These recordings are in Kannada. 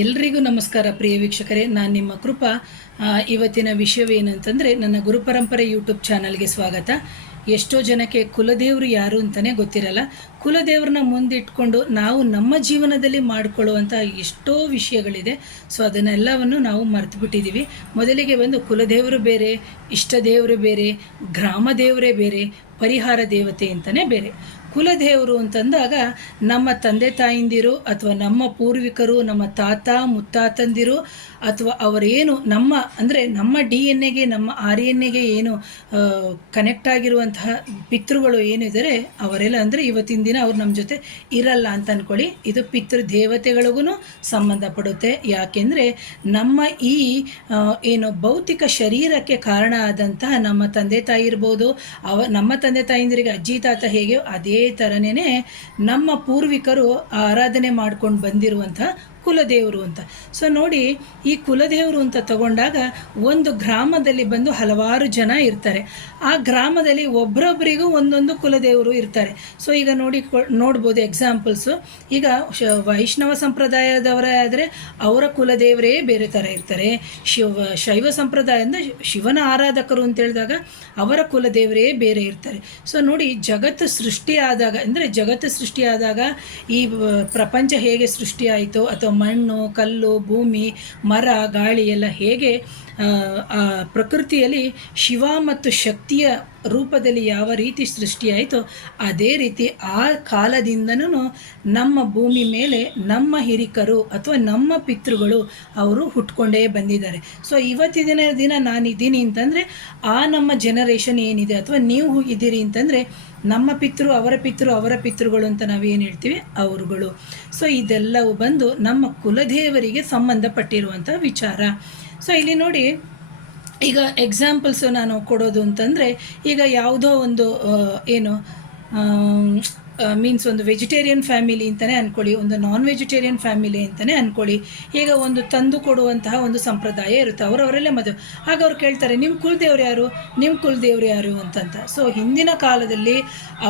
ಎಲ್ರಿಗೂ ನಮಸ್ಕಾರ ಪ್ರಿಯ ವೀಕ್ಷಕರೇ, ನಾನು ನಿಮ್ಮ ಕೃಪಾ. ಇವತ್ತಿನ ವಿಷಯವೇನಂತಂದರೆ, ನನ್ನ ಗುರುಪರಂಪರೆ ಯೂಟ್ಯೂಬ್ ಚಾನಲ್ಗೆ ಸ್ವಾಗತ. ಎಷ್ಟೋ ಜನಕ್ಕೆ ಕುಲದೇವರು ಯಾರು ಅಂತಲೇ ಗೊತ್ತಿರಲ್ಲ. ಕುಲದೇವ್ರನ್ನ ಮುಂದಿಟ್ಕೊಂಡು ನಾವು ನಮ್ಮ ಜೀವನದಲ್ಲಿ ಮಾಡಿಕೊಳ್ಳುವಂಥ ಎಷ್ಟೋ ವಿಷಯಗಳಿದೆ. ಸೊ ಅದನ್ನೆಲ್ಲವನ್ನು ನಾವು ಮರೆತು ಬಿಟ್ಟಿದ್ದೀವಿ. ಮೊದಲಿಗೆ ಬಂದು ಕುಲದೇವರು ಬೇರೆ, ಇಷ್ಟ ದೇವರು ಬೇರೆ, ಗ್ರಾಮ ದೇವರೇ ಬೇರೆ, ಪರಿಹಾರ ದೇವತೆ ಅಂತಲೇ ಬೇರೆ. ಕುಲದೇವರು ಅಂತಂದಾಗ ನಮ್ಮ ತಂದೆ ತಾಯಿಂದಿರು ಅಥವಾ ನಮ್ಮ ಪೂರ್ವಿಕರು, ನಮ್ಮ ತಾತ ಮುತ್ತಾತಂದಿರು ಅಥವಾ ಅವರೇನು ನಮ್ಮ ಡಿ ಎನ್ ಎಗೆ, ನಮ್ಮ ಆರ್ ಎನ್ ಎಗೆ ಏನು ಕನೆಕ್ಟ್ ಆಗಿರುವಂತಹ ಪಿತೃಗಳು ಏನಿದ್ದಾರೆ ಅವರೆಲ್ಲ ಅಂದರೆ ಇವತ್ತಿನ ದಿನ ಅವ್ರು ನಮ್ಮ ಜೊತೆ ಇರಲ್ಲ ಅಂತ ಅಂದ್ಕೊಳ್ಳಿ. ಇದು ಪಿತೃ ದೇವತೆಗಳಿಗೂ ಸಂಬಂಧಪಡುತ್ತೆ. ಯಾಕೆಂದರೆ ನಮ್ಮ ಈ ಏನು ಭೌತಿಕ ಶರೀರಕ್ಕೆ ಕಾರಣ ಆದಂತಹ ನಮ್ಮ ತಂದೆ ತಾಯಿ ಇರ್ಬೋದು, ನಮ್ಮ ತಂದೆ ತಾಯಿಂದರಿಗೆ ಅಜ್ಜಿ ತಾತ ಹೇಗೆ ಅದೇ ಥರನೇ ನಮ್ಮ ಪೂರ್ವಿಕರು ಆರಾಧನೆ ಮಾಡ್ಕೊಂಡು ಬಂದಿರುವಂಥ ಕುಲದೇವರು ಅಂತ. ಸೊ ನೋಡಿ, ಈ ಕುಲದೇವರು ಅಂತ ತಗೊಂಡಾಗ ಒಂದು ಗ್ರಾಮದಲ್ಲಿ ಬಂದು ಹಲವಾರು ಜನ ಇರ್ತಾರೆ. ಆ ಗ್ರಾಮದಲ್ಲಿ ಒಬ್ಬರೊಬ್ಬರಿಗೂ ಒಂದೊಂದು ಕುಲದೇವರು ಇರ್ತಾರೆ. ಸೊ ಈಗ ನೋಡ್ಬೋದು ಎಕ್ಸಾಂಪಲ್ಸು. ಈಗ ವೈಷ್ಣವ ಸಂಪ್ರದಾಯದವರೇ ಆದರೆ ಅವರ ಕುಲದೇವರೇ ಬೇರೆ ಥರ ಇರ್ತಾರೆ. ಶೈವ ಸಂಪ್ರದಾಯದಿಂದ ಶಿವನ ಆರಾಧಕರು ಅಂತ ಹೇಳಿದಾಗ ಅವರ ಕುಲದೇವರೇ ಬೇರೆ ಇರ್ತಾರೆ. ಸೊ ನೋಡಿ, ಜಗತ್ತು ಸೃಷ್ಟಿಯಾದಾಗ ಈ ಪ್ರಪಂಚ ಹೇಗೆ ಸೃಷ್ಟಿಯಾಯಿತು, ಅಥವಾ ಮಣ್ಣು, ಕಲ್ಲು, ಭೂಮಿ, ಮರ, ಗಾಳಿ ಎಲ್ಲ ಹೇಗೆ ಪ್ರಕೃತಿಯಲ್ಲಿ ಶಿವ ಮತ್ತು ಶಕ್ತಿಯ ರೂಪದಲ್ಲಿ ಯಾವ ರೀತಿ ಸೃಷ್ಟಿಯಾಯಿತೋ ಅದೇ ರೀತಿ ಆ ಕಾಲದಿಂದನೂ ನಮ್ಮ ಭೂಮಿ ಮೇಲೆ ನಮ್ಮ ಹಿರಿಕರು ಅಥವಾ ನಮ್ಮ ಪಿತೃಗಳು ಅವರು ಹುಟ್ಕೊಂಡೇ ಬಂದಿದ್ದಾರೆ. ಸೊ ಇವತ್ತಿನ ದಿನ ನಾನಿದ್ದೀನಿ ಅಂತಂದರೆ ಆ ನಮ್ಮ ಜನರೇಷನ್ ಏನಿದೆ ಅಥವಾ ನೀವು ಇದ್ದೀರಿ ಅಂತಂದರೆ ನಮ್ಮ ಪಿತೃ, ಅವರ ಪಿತೃಗಳು ಅಂತ ನಾವೇನು ಹೇಳ್ತೀವಿ ಅವರುಗಳು. ಸೊ ಇದೆಲ್ಲವೂ ಬಂದು ನಮ್ಮ ಕುಲದೇವರಿಗೆ ಸಂಬಂಧಪಟ್ಟಿರುವಂಥ ವಿಚಾರ. ಸೊ ಇಲ್ಲಿ ನೋಡಿ, ಈಗ ಎಕ್ಸಾಂಪಲ್ಸು ನಾನು ಕೊಡೋದು ಅಂತಂದರೆ, ಈಗ ಯಾವುದೋ ಒಂದು ಮೀನ್ಸ್ ಒಂದು ವೆಜಿಟೇರಿಯನ್ ಫ್ಯಾಮಿಲಿ ಅಂತಲೇ ಅಂದ್ಕೊಳ್ಳಿ, ಒಂದು ನಾನ್ ವೆಜಿಟೇರಿಯನ್ ಫ್ಯಾಮಿಲಿ ಅಂತಲೇ ಅಂದ್ಕೊಳ್ಳಿ. ಈಗ ಒಂದು ತಂದು ಕೊಡುವಂತಹ ಒಂದು ಸಂಪ್ರದಾಯ ಇರುತ್ತೆ. ಅವರವರಲ್ಲೇ ಮದುವೆ ಆಗ ಅವ್ರು ಕೇಳ್ತಾರೆ, ನಿಮ್ಮ ಕುಲದೇವರು ಯಾರು ಅಂತಂತ. ಸೊ ಹಿಂದಿನ ಕಾಲದಲ್ಲಿ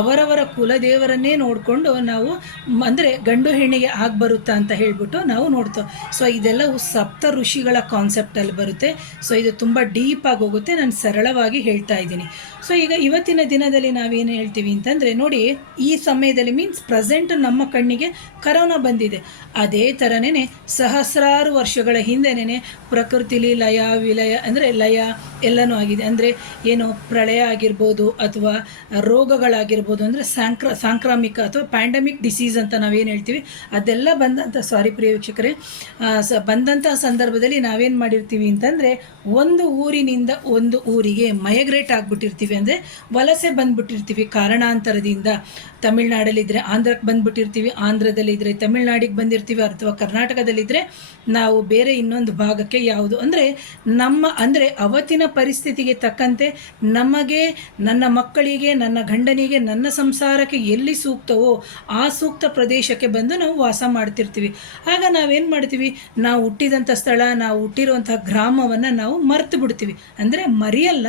ಅವರವರ ಕುಲದೇವರನ್ನೇ ನೋಡಿಕೊಂಡು ನಾವು ಅಂದರೆ ಗಂಡು ಹೆಣ್ಣಿಗೆ ಆಗಿ ಬರುತ್ತಾ ಅಂತ ಹೇಳಿಬಿಟ್ಟು ನಾವು ನೋಡ್ತೇವೆ. ಸೊ ಇದೆಲ್ಲವೂ ಸಪ್ತ ಋಷಿಗಳ ಕಾನ್ಸೆಪ್ಟಲ್ಲಿ ಬರುತ್ತೆ. ಸೊ ಇದು ತುಂಬ ಡೀಪಾಗಿ ಹೋಗುತ್ತೆ. ನಾನು ಸರಳವಾಗಿ ಹೇಳ್ತಾ ಇದ್ದೀನಿ. ಸೊ ಈಗ ಇವತ್ತಿನ ದಿನದಲ್ಲಿ ನಾವೇನು ಹೇಳ್ತೀವಿ ಅಂತಂದರೆ, ನೋಡಿ, ಈ ಸಮಯದಲ್ಲಿ ಮೀನ್ಸ್ ಪ್ರೆಸೆಂಟ್ ನಮ್ಮ ಕಣ್ಣಿಗೆ ಕರೋನಾ ಬಂದಿದೆ. ಅದೇ ಥರನೇ ಸಹಸ್ರಾರು ವರ್ಷಗಳ ಹಿಂದೆನೇ ಪ್ರಕೃತಿಲಿ ಲಯ ವಿಲಯ ಅಂದರೆ ಲಯ ಎಲ್ಲನೂ ಆಗಿದೆ. ಅಂದರೆ ಏನು ಪ್ರಳಯ ಆಗಿರ್ಬೋದು ಅಥವಾ ರೋಗಗಳಾಗಿರ್ಬೋದು, ಅಂದರೆ ಸಾಂಕ್ರಾಮಿಕ ಅಥವಾ ಪ್ಯಾಂಡಮಿಕ್ ಡಿಸೀಸ್ ಅಂತ ನಾವೇನು ಹೇಳ್ತೀವಿ ಅದೆಲ್ಲ ಪ್ರಿಯ ವೀಕ್ಷಕರೇ, ಬಂದಂತಹ ಸಂದರ್ಭದಲ್ಲಿ ನಾವೇನು ಮಾಡಿರ್ತೀವಿ ಅಂತಂದರೆ ಒಂದು ಊರಿನಿಂದ ಒಂದು ಊರಿಗೆ ಮೈಗ್ರೇಟ್ ಆಗಿಬಿಟ್ಟಿರ್ತೀವಿ. ಅಂದರೆ ವಲಸೆ ಬಂದುಬಿಟ್ಟಿರ್ತೀವಿ ಕಾರಣಾಂತರದಿಂದ. ತಮಿಳ್ನಾಡಲ್ಲಿದ್ದರೆ ಆಂಧ್ರಕ್ಕೆ ಬಂದುಬಿಟ್ಟಿರ್ತೀವಿ, ಆಂಧ್ರದಲ್ಲಿದ್ದರೆ ತಮಿಳ್ನಾಡಿಗೆ ಬಂದಿರ್ತೀವಿ, ಅಥವಾ ಕರ್ನಾಟಕದಲ್ಲಿದ್ದರೆ ನಾವು ಬೇರೆ ಇನ್ನೊಂದು ಭಾಗಕ್ಕೆ ಯಾವುದು ಅಂದರೆ ಅವತ್ತಿನ ಪರಿಸ್ಥಿತಿಗೆ ತಕ್ಕಂತೆ ನಮಗೆ, ನನ್ನ ಮಕ್ಕಳಿಗೆ, ನನ್ನ ಗಂಡನಿಗೆ, ನನ್ನ ಸಂಸಾರಕ್ಕೆ ಎಲ್ಲಿ ಸೂಕ್ತವೋ ಆ ಸೂಕ್ತ ಪ್ರದೇಶಕ್ಕೆ ಬಂದು ನಾವು ವಾಸ ಮಾಡ್ತಿರ್ತೀವಿ. ಆಗ ನಾವೇನು ಮಾಡ್ತೀವಿ, ನಾವು ಹುಟ್ಟಿದಂಥ ಸ್ಥಳ, ನಾವು ಹುಟ್ಟಿರುವಂಥ ಗ್ರಾಮವನ್ನು ನಾವು ಮರೆತು ಬಿಡ್ತೀವಿ. ಅಂದರೆ ಮರೆಯಲ್ಲ,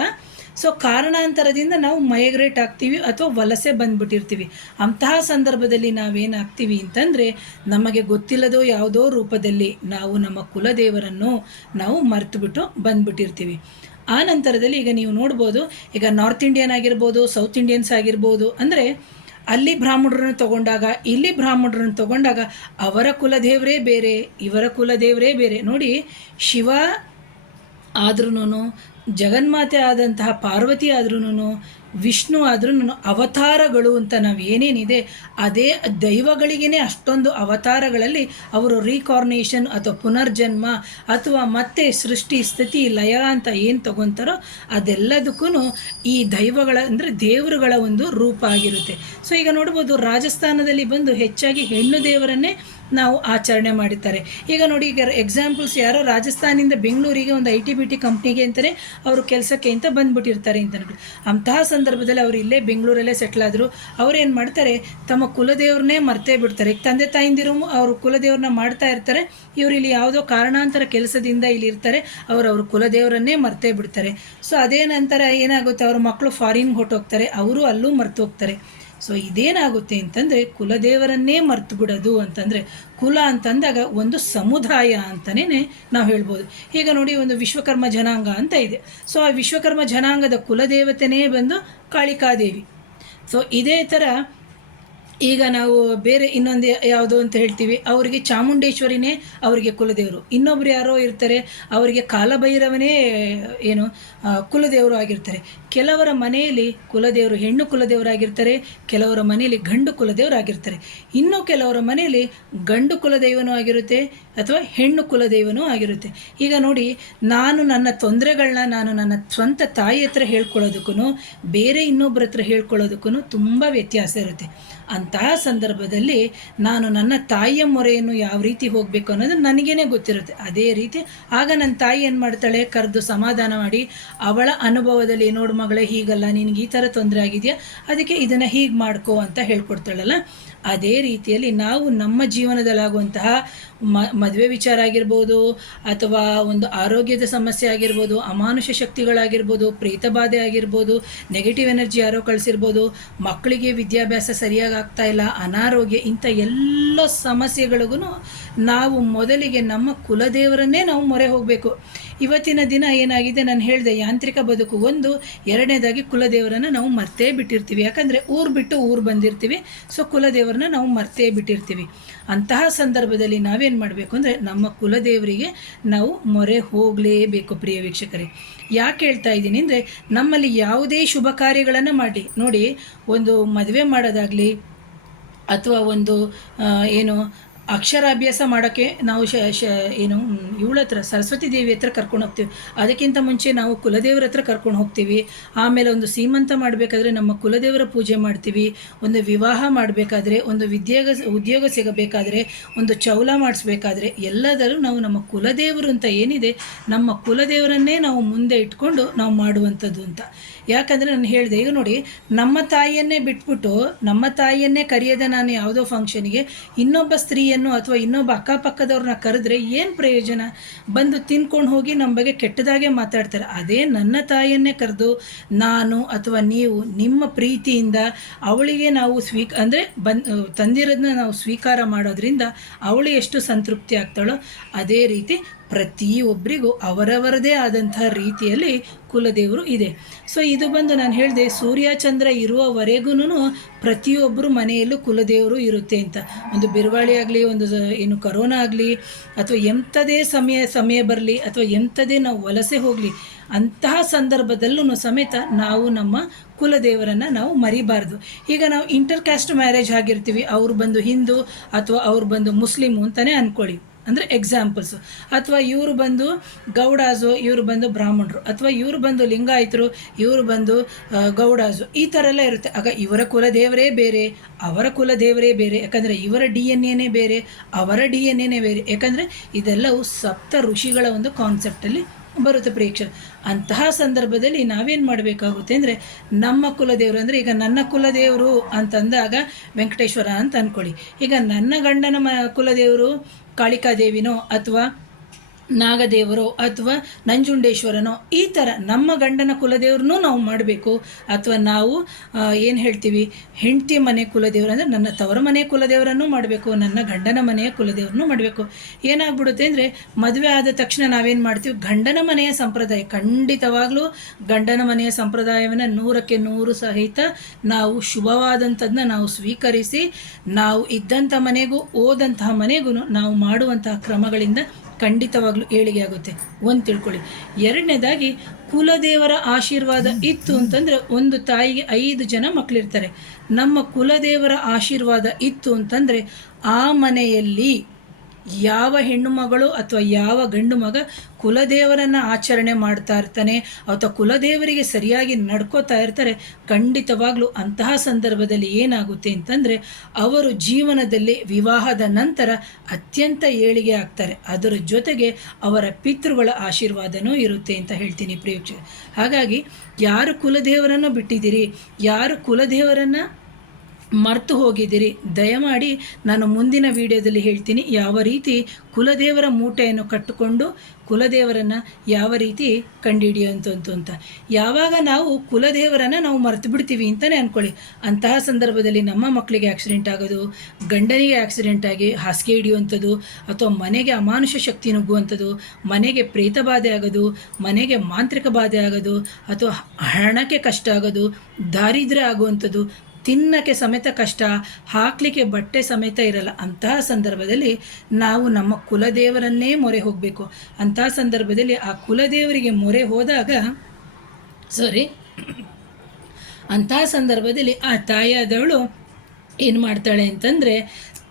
ಸೊ ಕಾರಣಾಂತರದಿಂದ ನಾವು ಮೈಗ್ರೇಟ್ ಆಗ್ತೀವಿ ಅಥವಾ ವಲಸೆ ಬಂದುಬಿಟ್ಟಿರ್ತೀವಿ. ಅಂತಹ ಸಂದರ್ಭದಲ್ಲಿ ನಾವೇನಾಗ್ತೀವಿ ಅಂತಂದರೆ, ನಮಗೆ ಗೊತ್ತಿಲ್ಲದೋ ಯಾವುದೋ ರೂಪದಲ್ಲಿ ನಾವು ನಮ್ಮ ಕುಲದೇವರನ್ನು ನಾವು ಮರೆತುಬಿಟ್ಟು ಬಂದುಬಿಟ್ಟಿರ್ತೀವಿ. ಆ ನಂತರದಲ್ಲಿ ಈಗ ನೀವು ನೋಡ್ಬೋದು, ಈಗ ನಾರ್ತ್ ಇಂಡಿಯನ್ ಆಗಿರ್ಬೋದು, ಸೌತ್ ಇಂಡಿಯನ್ಸ್ ಆಗಿರ್ಬೋದು, ಅಂದರೆ ಅಲ್ಲಿ ಬ್ರಾಹ್ಮಣರನ್ನು ತಗೊಂಡಾಗ, ಇಲ್ಲಿ ಬ್ರಾಹ್ಮಣರನ್ನು ತಗೊಂಡಾಗ ಅವರ ಕುಲದೇವರೇ ಬೇರೆ, ಇವರ ಕುಲದೇವರೇ ಬೇರೆ. ನೋಡಿ, ಶಿವ ಆದ್ರೂ, ಜಗನ್ಮಾತೆ ಆದಂತಹ ಪಾರ್ವತಿ ಆದ್ರೂ, ವಿಷ್ಣು ಆದ್ರೂ ಅವತಾರಗಳು ಅಂತ ನಾವು ಏನೇನಿದೆ ಅದೇ ದೈವಗಳಿಗೇ ಅಷ್ಟೊಂದು ಅವತಾರಗಳಲ್ಲಿ ಅವರು ರೀಕಾರ್ನೇಷನ್ ಅಥವಾ ಪುನರ್ಜನ್ಮ ಅಥವಾ ಮತ್ತೆ ಸೃಷ್ಟಿ ಸ್ಥಿತಿ ಲಯ ಅಂತ ಏನು ತಗೊತಾರೋ ಅದೆಲ್ಲದಕ್ಕೂ ಈ ದೈವಗಳ ಅಂದರೆ ದೇವರುಗಳ ಒಂದು ರೂಪ ಆಗಿರುತ್ತೆ. ಸೊ ಈಗ ನೋಡ್ಬೋದು, ರಾಜಸ್ಥಾನದಲ್ಲಿ ಬಂದು ಹೆಚ್ಚಾಗಿ ಹೆಣ್ಣು ದೇವರನ್ನೇ ನಾವು ಆಚರಣೆ ಮಾಡಿರ್ತಾರೆ. ಈಗ ನೋಡಿ, ಈಗ ಎಕ್ಸಾಂಪಲ್ಸ್, ಯಾರೋ ರಾಜಸ್ಥಾನಿಂದ ಬೆಂಗಳೂರಿಗೆ ಒಂದು IT-BT ಕಂಪ್ನಿಗೆ ಅಂತಲೇ ಅವರು ಕೆಲಸಕ್ಕೆ ಅಂತ ಬಂದುಬಿಟ್ಟಿರ್ತಾರೆ ಅಂತ ಅನ್ಕೊಳ್ಳಿ. ಅಂತಹ ಸಂದರ್ಭದಲ್ಲಿ ಅವರು ಇಲ್ಲೇ ಬೆಂಗಳೂರಲ್ಲೇ ಸೆಟ್ಲ್ ಆದರು. ಅವ್ರೇನು ಮಾಡ್ತಾರೆ, ತಮ್ಮ ಕುಲದೇವ್ರನ್ನೇ ಮರ್ತೇ ಬಿಡ್ತಾರೆ. ಈಗ ತಂದೆ ತಾಯಿಂದಿರು ಅವರು ಕುಲದೇವ್ರನ್ನ ಮಾಡ್ತಾ ಇರ್ತಾರೆ, ಇವರು ಇಲ್ಲಿ ಯಾವುದೋ ಕಾರಣಾಂತರ ಕೆಲಸದಿಂದ ಇಲ್ಲಿ ಇರ್ತಾರೆ, ಅವ್ರ ಕುಲದೇವರನ್ನೇ ಮರ್ತೇ ಬಿಡ್ತಾರೆ. ಸೊ ಅದೇ ನಂತರ ಏನಾಗುತ್ತೆ, ಅವ್ರ ಮಕ್ಕಳು ಫಾರಿನ್ಗೆ ಹೊಟ್ಟೋಗ್ತಾರೆ, ಅವರು ಅಲ್ಲೂ ಮರ್ತೋಗ್ತಾರೆ. ಸೊ ಇದೇನಾಗುತ್ತೆ ಅಂತಂದರೆ ಕುಲದೇವರನ್ನೇ ಮರ್ತು ಬಿಡೋದು ಅಂತಂದರೆ, ಕುಲ ಅಂತಂದಾಗ ಒಂದು ಸಮುದಾಯ ಅಂತಲೇ ನಾವು ಹೇಳ್ಬೋದು. ಈಗ ನೋಡಿ, ಒಂದು ವಿಶ್ವಕರ್ಮ ಜನಾಂಗ ಅಂತ ಇದೆ. ಸೊ ಆ ವಿಶ್ವಕರ್ಮ ಜನಾಂಗದ ಕುಲದೇವತೆನೇ ಬಂದು ಕಾಳಿಕಾದೇವಿ. ಸೊ ಇದೇ ಥರ ಈಗ ನಾವು ಬೇರೆ ಇನ್ನೊಂದು ಯಾವುದು ಅಂತ ಹೇಳ್ತೀವಿ, ಅವರಿಗೆ ಚಾಮುಂಡೇಶ್ವರಿನೇ ಅವರಿಗೆ ಕುಲದೇವರು. ಇನ್ನೊಬ್ರು ಯಾರೋ ಇರ್ತಾರೆ, ಅವರಿಗೆ ಕಾಲಭೈರವನೇ ಏನು ಕುಲದೇವರು ಆಗಿರ್ತಾರೆ. ಕೆಲವರ ಮನೆಯಲ್ಲಿ ಕುಲದೇವರು ಹೆಣ್ಣು ಕುಲದೇವರಾಗಿರ್ತಾರೆ, ಕೆಲವರ ಮನೆಯಲ್ಲಿ ಗಂಡು ಕುಲದೇವರಾಗಿರ್ತಾರೆ. ಇನ್ನು ಕೆಲವರ ಮನೆಯಲ್ಲಿ ಗಂಡು ಕುಲದೈವನೂ ಆಗಿರುತ್ತೆ ಅಥವಾ ಹೆಣ್ಣು ಕುಲದೈವನೂ ಆಗಿರುತ್ತೆ. ಈಗ ನೋಡಿ, ನಾನು ನನ್ನ ತೊಂದರೆಗಳನ್ನ ನಾನು ನನ್ನ ಸ್ವಂತ ತಾಯಿ ಹತ್ರ ಹೇಳ್ಕೊಳ್ಳೋದಕ್ಕೂ ಬೇರೆ ಇನ್ನೊಬ್ಬರ ಹತ್ರ ಹೇಳ್ಕೊಳ್ಳೋದಕ್ಕೂ ತುಂಬ ವ್ಯತ್ಯಾಸ ಇರುತ್ತೆ. ಅಂತಹ ಸಂದರ್ಭದಲ್ಲಿ ನಾನು ನನ್ನ ತಾಯಿಯ ಮೊರೆಯನ್ನು ಯಾವ ರೀತಿ ಹೋಗಬೇಕು ಅನ್ನೋದು ನನಗೇನೆ ಗೊತ್ತಿರುತ್ತೆ. ಅದೇ ರೀತಿ ಆಗ ನನ್ನ ತಾಯಿ ಏನು ಮಾಡ್ತಾಳೆ, ಕರೆದು ಸಮಾಧಾನ ಮಾಡಿ ಅವಳ ಅನುಭವದಲ್ಲಿ, ನೋಡು ಮಗಳೇ, ಹೀಗಲ್ಲ, ನಿನಗೆ ಈ ಥರ ತೊಂದರೆ ಆಗಿದೆಯಾ, ಅದಕ್ಕೆ ಇದನ್ನು ಹೀಗೆ ಮಾಡ್ಕೋ ಅಂತ ಹೇಳ್ಕೊಡ್ತಾಳಲ್ಲ. ಅದೇ ರೀತಿಯಲ್ಲಿ ನಾವು ನಮ್ಮ ಜೀವನದಲ್ಲಾಗುವಂತಹ ಮದುವೆ ವಿಚಾರ ಆಗಿರ್ಬೋದು, ಅಥವಾ ಒಂದು ಆರೋಗ್ಯದ ಸಮಸ್ಯೆ ಆಗಿರ್ಬೋದು, ಅಮಾನುಷ ಶಕ್ತಿಗಳಾಗಿರ್ಬೋದು, ಪ್ರೇತಬಾಧೆ ಆಗಿರ್ಬೋದು, ನೆಗೆಟಿವ್ ಎನರ್ಜಿ ಯಾರೋ ಕಳಿಸಿರ್ಬೋದು, ಮಕ್ಕಳಿಗೆ ವಿದ್ಯಾಭ್ಯಾಸ ಸರಿಯಾಗಿ ಆಗ್ತಾ ಇಲ್ಲ, ಅನಾರೋಗ್ಯ, ಇಂಥ ಎಲ್ಲ ಸಮಸ್ಯೆಗಳಿಗೂ ನಾವು ಮೊದಲಿಗೆ ನಮ್ಮ ಕುಲದೇವರನ್ನೇ ನಾವು ಮೊರೆ ಹೋಗಬೇಕು. ಇವತ್ತಿನ ದಿನ ಏನಾಗಿದೆ, ನಾನು ಹೇಳಿದೆ, ಯಾಂತ್ರಿಕ ಬದುಕು ಒಂದು, ಎರಡನೇದಾಗಿ ಕುಲದೇವರನ್ನು ನಾವು ಮರ್ತೇ ಬಿಟ್ಟಿರ್ತೀವಿ. ಯಾಕಂದರೆ ಊರು ಬಿಟ್ಟು ಊರು ಬಂದಿರ್ತೀವಿ. ಸೊ ಕುಲದೇವರನ್ನ ನಾವು ಮರ್ತೇ ಬಿಟ್ಟಿರ್ತೀವಿ. ಅಂತಹ ಸಂದರ್ಭದಲ್ಲಿ ನಾವೇನು ಮಾಡಬೇಕು ಅಂದರೆ, ನಮ್ಮ ಕುಲದೇವರಿಗೆ ನಾವು ಮೊರೆ ಹೋಗಲೇಬೇಕು. ಪ್ರಿಯ ವೀಕ್ಷಕರೇ, ಯಾಕೆ ಹೇಳ್ತಾ ಇದ್ದೀನಿ ಅಂದರೆ, ನಮ್ಮಲ್ಲಿ ಯಾವುದೇ ಶುಭ ಕಾರ್ಯಗಳನ್ನು ಮಾಡಿ ನೋಡಿ, ಒಂದು ಮದುವೆ ಮಾಡೋದಾಗಲಿ ಅಥವಾ ಒಂದು ಏನು ಅಕ್ಷರಾಭ್ಯಾಸ ಮಾಡೋಕ್ಕೆ ನಾವು ಏನು ಇವಳ ಹತ್ರ ಸರಸ್ವತಿ ದೇವಿ ಹತ್ರ ಕರ್ಕೊಂಡು ಹೋಗ್ತೀವಿ. ಅದಕ್ಕಿಂತ ಮುಂಚೆ ನಾವು ಕುಲದೇವರ ಹತ್ರ ಕರ್ಕೊಂಡು ಹೋಗ್ತೀವಿ. ಆಮೇಲೆ ಒಂದು ಸೀಮಂತ ಮಾಡಬೇಕಾದ್ರೆ ನಮ್ಮ ಕುಲದೇವರ ಪೂಜೆ ಮಾಡ್ತೀವಿ. ಒಂದು ವಿವಾಹ ಮಾಡಬೇಕಾದ್ರೆ, ಒಂದು ಉದ್ಯೋಗ ಸಿಗಬೇಕಾದ್ರೆ, ಒಂದು ಚೌಲ ಮಾಡಿಸ್ಬೇಕಾದ್ರೆ, ಎಲ್ಲದರಲ್ಲೂ ನಾವು ನಮ್ಮ ಕುಲದೇವರು ಅಂತ ಏನಿದೆ, ನಮ್ಮ ಕುಲದೇವರನ್ನೇ ನಾವು ಮುಂದೆ ಇಟ್ಕೊಂಡು ನಾವು ಮಾಡುವಂಥದ್ದು ಅಂತ. ಯಾಕಂದರೆ ನಾನು ಹೇಳಿದೆ, ಈಗ ನೋಡಿ, ನಮ್ಮ ತಾಯಿಯನ್ನೇ ಬಿಟ್ಬಿಟ್ಟು, ನಮ್ಮ ತಾಯಿಯನ್ನೇ ಕರೆಯದೆ ನಾನು ಯಾವುದೋ ಫಂಕ್ಷನಿಗೆ ಇನ್ನೊಬ್ಬ ಸ್ತ್ರೀಯನ್ನು ಅಥವಾ ಇನ್ನೊಬ್ಬ ಅಕ್ಕಪಕ್ಕದವ್ರನ್ನ ಕರೆದ್ರೆ ಏನು ಪ್ರಯೋಜನ? ಬಂದು ತಿನ್ಕೊಂಡು ಹೋಗಿ ನಮ್ಮ ಬಗ್ಗೆ ಕೆಟ್ಟದಾಗೆ ಮಾತಾಡ್ತಾರೆ. ಅದೇ ನನ್ನ ತಾಯಿಯನ್ನೇ ಕರೆದು ನಾನು ಅಥವಾ ನೀವು ನಿಮ್ಮ ಪ್ರೀತಿಯಿಂದ ಅವಳಿಗೆ ನಾವು ತಂದಿರೋದನ್ನ ನಾವು ಸ್ವೀಕಾರ ಮಾಡೋದ್ರಿಂದ ಅವಳು ಎಷ್ಟು ಸಂತೃಪ್ತಿ ಆಗ್ತಾಳೋ, ಅದೇ ರೀತಿ ಪ್ರತಿಯೊಬ್ಬರಿಗೂ ಅವರವರದೇ ಆದಂತಹ ರೀತಿಯಲ್ಲಿ ಕುಲದೇವರು ಇದೆ. ಸೊ ಇದು ಬಂದು ನಾನು ಹೇಳಿದೆ, ಸೂರ್ಯ ಚಂದ್ರ ಇರುವವರೆಗೂ ಪ್ರತಿಯೊಬ್ಬರು ಮನೆಯಲ್ಲೂ ಕುಲದೇವರು ಇರುತ್ತೆ ಅಂತ. ಒಂದು ಬಿರುಗಾಳಿ ಆಗಲಿ, ಒಂದು ಏನು ಕರೋನಾ ಆಗಲಿ, ಅಥವಾ ಎಂಥದೇ ಸಮಯ ಬರಲಿ, ಅಥವಾ ಎಂಥದೇ ನಾವು ವಲಸೆ ಹೋಗಲಿ, ಅಂತಹ ಸಂದರ್ಭದಲ್ಲೂ ಸಮೇತ ನಾವು ನಮ್ಮ ಕುಲದೇವರನ್ನು ನಾವು ಮರಿಬಾರ್ದು. ಈಗ ನಾವು ಇಂಟರ್ ಕ್ಯಾಸ್ಟ್ ಮ್ಯಾರೇಜ್ ಆಗಿರ್ತೀವಿ, ಅವ್ರು ಬಂದು ಹಿಂದೂ ಅಥವಾ ಅವ್ರು ಬಂದು ಮುಸ್ಲಿಮು ಅಂತಲೇ ಅಂದ್ಕೊಳ್ಳಿ, ಅಂದರೆ ಎಕ್ಸಾಂಪಲ್ಸು. ಅಥವಾ ಇವರು ಬಂದು ಗೌಡಾಸು, ಇವರು ಬಂದು ಬ್ರಾಹ್ಮಣರು, ಅಥವಾ ಇವರು ಬಂದು ಲಿಂಗಾಯತರು, ಇವರು ಬಂದು ಗೌಡಾಸು, ಈ ಥರ ಎಲ್ಲ ಇರುತ್ತೆ. ಆಗ ಇವರ ಕುಲದೇವರೇ ಬೇರೆ, ಅವರ ಕುಲದೇವರೇ ಬೇರೆ. ಯಾಕಂದರೆ ಇವರ DNA ಬೇರೆ, ಅವರ DNA ಬೇರೆ. ಯಾಕಂದರೆ ಇದೆಲ್ಲವೂ ಸಪ್ತ ಋಷಿಗಳ ಒಂದು ಕಾನ್ಸೆಪ್ಟಲ್ಲಿ ಬರುತ್ತೆ ಪ್ರೇಕ್ಷರ್. ಅಂತಹ ಸಂದರ್ಭದಲ್ಲಿ ನಾವೇನು ಮಾಡಬೇಕಾಗುತ್ತೆ ಅಂದರೆ, ನಮ್ಮ ಕುಲದೇವರು ಅಂದರೆ, ಈಗ ನನ್ನ ಕುಲದೇವರು ಅಂತಂದಾಗ ವೆಂಕಟೇಶ್ವರ ಅಂತ ಅಂದ್ಕೊಳ್ಳಿ. ಈಗ ನನ್ನ ಗಂಡನ ಕುಲದೇವರು ಕಾಳಿಕಾದೇವಿನೋ ಅಥವಾ ನಾಗದೇವರೋ ಅಥವಾ ನಂಜುಂಡೇಶ್ವರನೋ, ಈ ಥರ ನಮ್ಮ ಗಂಡನ ಕುಲದೇವ್ರನ್ನೂ ನಾವು ಮಾಡಬೇಕು. ಅಥವಾ ನಾವು ಏನು ಹೇಳ್ತೀವಿ, ಹೆಂಡತಿ ಮನೆ ಕುಲದೇವರು ಅಂದರೆ ನನ್ನ ತವರ ಮನೆ ಕುಲದೇವರನ್ನು ಮಾಡಬೇಕು, ನನ್ನ ಗಂಡನ ಮನೆಯ ಕುಲದೇವ್ರನ್ನೂ ಮಾಡಬೇಕು. ಏನಾಗ್ಬಿಡುತ್ತೆ ಅಂದರೆ, ಮದುವೆ ಆದ ತಕ್ಷಣ ನಾವೇನು ಮಾಡ್ತೀವಿ, ಗಂಡನ ಮನೆಯ ಸಂಪ್ರದಾಯ, ಖಂಡಿತವಾಗ್ಲೂ ಗಂಡನ ಮನೆಯ ಸಂಪ್ರದಾಯವನ್ನು 100ಕ್ಕೆ 100 ಸಹಿತ ನಾವು ಶುಭವಾದಂಥದ್ದನ್ನ ನಾವು ಸ್ವೀಕರಿಸಿ, ನಾವು ಇದ್ದಂಥ ಮನೆಗೂ ಓದಂತಹ ಮನೆಗೂ ನಾವು ಮಾಡುವಂತಹ ಕ್ರಮಗಳಿಂದ ಖಂಡಿತವಾಗ್ಲೂ ಏಳಿಗೆ ಆಗುತ್ತೆ. ಒಂದು ತಿಳ್ಕೊಳ್ಳಿ. ಎರಡನೇದಾಗಿ, ಕುಲದೇವರ ಆಶೀರ್ವಾದ ಇತ್ತು ಅಂತಂದರೆ, ಒಂದು ತಾಯಿಗೆ 5 ಜನ ಮಕ್ಕಳಿರ್ತಾರೆ. ನಮ್ಮ ಕುಲದೇವರ ಆಶೀರ್ವಾದ ಇತ್ತು ಅಂತಂದರೆ ಆ ಮನೆಯಲ್ಲಿ ಯಾವ ಹೆಣ್ಣು ಮಗಳು ಅಥವಾ ಯಾವ ಗಂಡು ಮಗ ಕುಲದೇವರನ್ನು ಆಚರಣೆ ಮಾಡ್ತಾ ಇರ್ತಾನೆ ಅಥವಾ ಕುಲದೇವರಿಗೆ ಸರಿಯಾಗಿ ನಡ್ಕೋತಾ ಇರ್ತಾರೆ, ಖಂಡಿತವಾಗ್ಲೂ ಅಂತಹ ಸಂದರ್ಭದಲ್ಲಿ ಏನಾಗುತ್ತೆ ಅಂತಂದರೆ, ಅವರು ಜೀವನದಲ್ಲಿ ವಿವಾಹದ ನಂತರ ಅತ್ಯಂತ ಏಳಿಗೆ ಆಗ್ತಾರೆ. ಅದರ ಜೊತೆಗೆ ಅವರ ಪಿತೃಗಳ ಆಶೀರ್ವಾದನೂ ಇರುತ್ತೆ ಅಂತ ಹೇಳ್ತೀನಿ ಪ್ರೇಕ್ಷೆ. ಹಾಗಾಗಿ ಯಾರು ಕುಲದೇವರನ್ನು ಬಿಟ್ಟಿದ್ದೀರಿ, ಯಾರು ಕುಲದೇವರನ್ನು ಮರೆತು ಹೋಗಿದ್ದೀರಿ. ದಯಮಾಡಿ ನಾನು ಮುಂದಿನ ವಿಡಿಯೋದಲ್ಲಿ ಹೇಳ್ತೀನಿ ಯಾವ ರೀತಿ ಕುಲದೇವರ ಮೂಟೆಯನ್ನು ಕಟ್ಟಿಕೊಂಡು ಕುಲದೇವರನ್ನು ಯಾವ ರೀತಿ ಕಂಡುಹಿಡಿಯುವಂಥದ್ದು ಅಂತ. ಯಾವಾಗ ನಾವು ಕುಲದೇವರನ್ನು ನಾವು ಮರೆತು ಬಿಡ್ತೀವಿ ಅಂತಲೇ ಅಂದ್ಕೊಳ್ಳಿ, ಅಂತಹ ಸಂದರ್ಭದಲ್ಲಿ ನಮ್ಮ ಮಕ್ಕಳಿಗೆ ಆಕ್ಸಿಡೆಂಟ್ ಆಗೋದು, ಗಂಡನಿಗೆ ಆಕ್ಸಿಡೆಂಟ್ ಆಗಿ ಹಾಸಿಗೆ ಹಿಡಿಯುವಂಥದ್ದು, ಅಥವಾ ಮನೆಗೆ ಅಮಾನುಷ ಶಕ್ತಿ ನುಗ್ಗುವಂಥದ್ದು, ಮನೆಗೆ ಪ್ರೇತ ಬಾಧೆ ಆಗೋದು, ಮನೆಗೆ ಮಾಂತ್ರಿಕ ಬಾಧೆ ಆಗೋದು, ಅಥವಾ ಹಣಕ್ಕೆ ಕಷ್ಟ ಆಗೋದು, ದಾರಿದ್ರ್ಯ ಆಗುವಂಥದ್ದು, ತಿನ್ನಕ್ಕೆ ಸಮೇತ ಕಷ್ಟ, ಹಾಕಲಿಕ್ಕೆ ಬಟ್ಟೆ ಸಮೇತ ಇರಲ್ಲ. ಅಂತಹ ಸಂದರ್ಭದಲ್ಲಿ ನಾವು ನಮ್ಮ ಕುಲದೇವರನ್ನೇ ಮೊರೆ ಹೋಗಬೇಕು. ಅಂತಹ ಸಂದರ್ಭದಲ್ಲಿ ಆ ಕುಲದೇವರಿಗೆ ಮೊರೆ ಹೋದಾಗ ಅಂತಹ ಸಂದರ್ಭದಲ್ಲಿ ಆ ತಾಯಿಯಾದವಳು ಏನು ಮಾಡ್ತಾಳೆ ಅಂತಂದರೆ,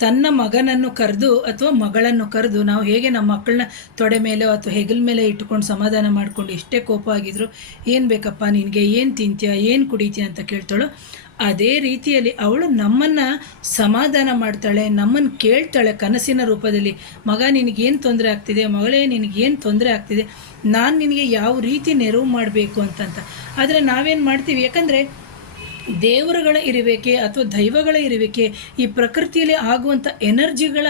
ತನ್ನ ಮಗನನ್ನು ಕರೆದು ಅಥವಾ ಮಗಳನ್ನು ಕರೆದು, ನಾವು ಹೇಗೆ ನಮ್ಮ ಮಕ್ಕಳನ್ನ ತೊಡೆ ಮೇಲೆ ಅಥವಾ ಹೆಗಲ ಮೇಲೆ ಇಟ್ಟುಕೊಂಡು ಸಮಾಧಾನ ಮಾಡಿಕೊಂಡು ಎಷ್ಟೇ ಕೋಪ ಆಗಿದ್ರು, ಏನು ಬೇಕಪ್ಪ ನಿನಗೆ, ಏನು ತಿಂತೀಯ, ಏನು ಕುಡಿತೀಯ ಅಂತ ಕೇಳ್ತಾಳೋ, ಅದೇ ರೀತಿಯಲ್ಲಿ ಅವಳು ನಮ್ಮನ್ನು ಸಮಾಧಾನ ಮಾಡ್ತಾಳೆ, ನಮ್ಮನ್ನು ಕೇಳ್ತಾಳೆ ಕನಸಿನ ರೂಪದಲ್ಲಿ. ಮಗ ನಿನಗೇನು ತೊಂದರೆ ಆಗ್ತಿದೆ, ಮಗಳೇ ನಿನಗೇನು ತೊಂದರೆ ಆಗ್ತಿದೆ, ನಾನು ನಿನಗೆ ಯಾವ ರೀತಿ ನೆರವು ಮಾಡಬೇಕು ಅಂತಂತ. ಆದರೆ ನಾವೇನು ಮಾಡ್ತೀವಿ, ಯಾಕಂದರೆ ದೇವರುಗಳ ಇರುವಿಕೆ ಅಥವಾ ದೈವಗಳ ಇರುವಿಕೆ, ಈ ಪ್ರಕೃತಿಯಲ್ಲಿ ಆಗುವಂಥ ಎನರ್ಜಿಗಳ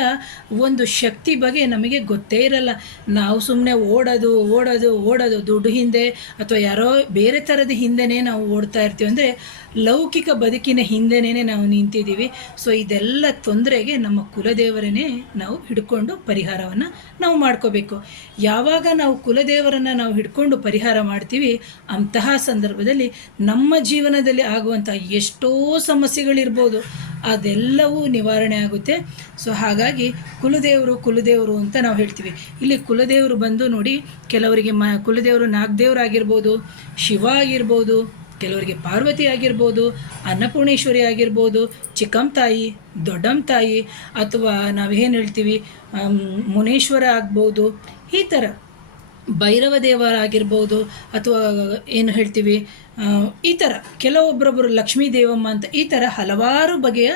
ಒಂದು ಶಕ್ತಿ ಬಗ್ಗೆ ನಮಗೆ ಗೊತ್ತೇ ಇರಲ್ಲ. ನಾವು ಸುಮ್ಮನೆ ಓಡೋದು ದುಡ್ಡು ಹಿಂದೆ ಅಥವಾ ಯಾರೋ ಬೇರೆ ಥರದ ಹಿಂದೆನೇ ನಾವು ಓಡ್ತಾ ಇರ್ತೀವಿ. ಅಂದರೆ ಲೌಕಿಕ ಬದುಕಿನ ಹಿಂದೆನೇ ನಾವು ನಿಂತಿದ್ದೀವಿ. ಸೊ ಇದೆಲ್ಲ ತೊಂದರೆಗೆ ನಮ್ಮ ಕುಲದೇವರನ್ನೇ ನಾವು ಹಿಡ್ಕೊಂಡು ಪರಿಹಾರವನ್ನು ನಾವು ಮಾಡ್ಕೋಬೇಕು. ಯಾವಾಗ ನಾವು ಕುಲದೇವರನ್ನು ನಾವು ಹಿಡ್ಕೊಂಡು ಪರಿಹಾರ ಮಾಡ್ತೀವಿ, ಅಂತಹ ಸಂದರ್ಭದಲ್ಲಿ ನಮ್ಮ ಜೀವನದಲ್ಲಿ ಆಗುವಂಥ ಎಷ್ಟೋ ಸಮಸ್ಯೆಗಳಿರ್ಬೋದು, ಅದೆಲ್ಲವೂ ನಿವಾರಣೆ ಆಗುತ್ತೆ. ಸೊ ಹಾಗಾಗಿ ಕುಲದೇವರು ಅಂತ ನಾವು ಹೇಳ್ತೀವಿ. ಇಲ್ಲಿ ಕುಲದೇವರು ಬಂದು ನೋಡಿ, ಕೆಲವರಿಗೆ ಕುಲದೇವರು ನಾಗದೇವರಾಗಿರ್ಬೋದು, ಶಿವ ಆಗಿರ್ಬೋದು, ಕೆಲವರಿಗೆ ಪಾರ್ವತಿ ಆಗಿರ್ಬೋದು, ಅನ್ನಪೂರ್ಣೇಶ್ವರಿ ಆಗಿರ್ಬೋದು, ಚಿಕ್ಕಮ್ಮ ತಾಯಿ, ದೊಡ್ಡಮ್ಮ ತಾಯಿ, ಅಥವಾ ನಾವೇನು ಹೇಳ್ತೀವಿ ಮುನೇಶ್ವರ ಆಗ್ಬೋದು, ಈ ಥರ ಭೈರವ ದೇವರ ಆಗಿರ್ಬೋದು, ಅಥವಾ ಏನು ಹೇಳ್ತೀವಿ ಈ ಥರ ಕೆಲವೊಬ್ಬರೊಬ್ಬರು ಲಕ್ಷ್ಮೀ ದೇವಮ್ಮ ಅಂತ, ಈ ಥರ ಹಲವಾರು ಬಗೆಯ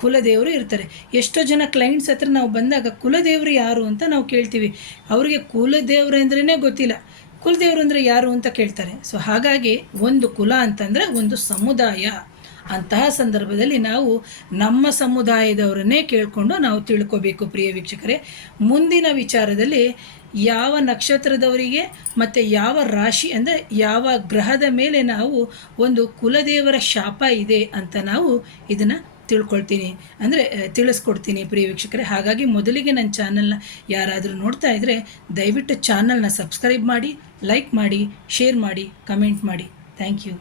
ಕುಲದೇವರು ಇರ್ತಾರೆ. ಎಷ್ಟೋ ಜನ ಕ್ಲೈಂಟ್ಸ್ ಹತ್ರ ನಾವು ಬಂದಾಗ ಕುಲದೇವರು ಯಾರು ಅಂತ ನಾವು ಕೇಳ್ತೀವಿ. ಅವರಿಗೆ ಕುಲದೇವರು ಅಂದ್ರೇ ಗೊತ್ತಿಲ್ಲ, ಕುಲದೇವರು ಅಂದರೆ ಯಾರು ಅಂತ ಕೇಳ್ತಾರೆ. ಸೊ ಹಾಗಾಗಿ ಒಂದು ಕುಲ ಅಂತಂದರೆ ಒಂದು ಸಮುದಾಯ. ಅಂತಹ ಸಂದರ್ಭದಲ್ಲಿ ನಾವು ನಮ್ಮ ಸಮುದಾಯದವರನ್ನೇ ಕೇಳಿಕೊಂಡು ನಾವು ತಿಳ್ಕೋಬೇಕು. ಪ್ರಿಯ ವೀಕ್ಷಕರೇ, ಮುಂದಿನ ವಿಚಾರದಲ್ಲಿ ಯಾವ ನಕ್ಷತ್ರದವರಿಗೆ ಮತ್ತು ಯಾವ ರಾಶಿ ಅಂದರೆ ಯಾವ ಗ್ರಹದ ಮೇಲೆ ನಾವು ಒಂದು ಕುಲದೇವರ ಶಾಪ ಇದೆ ಅಂತ ನಾವು ಇದನ್ನು ತಿಳಿಸ್ಕೊಡ್ತೀನಿ ಪ್ರಿಯ ವೀಕ್ಷಕರೇ. ಹಾಗಾಗಿ ಮೊದಲಿಗೆ ನನ್ನ ಚಾನಲ್ನ ಯಾರಾದರೂ ನೋಡ್ತಾ ಇದ್ದರೆ ದಯವಿಟ್ಟು ಚಾನಲ್ನ ಸಬ್ಸ್ಕ್ರೈಬ್ ಮಾಡಿ, ಲೈಕ್ ಮಾಡಿ, ಶೇರ್ ಮಾಡಿ, ಕಮೆಂಟ್ ಮಾಡಿ. Thank you.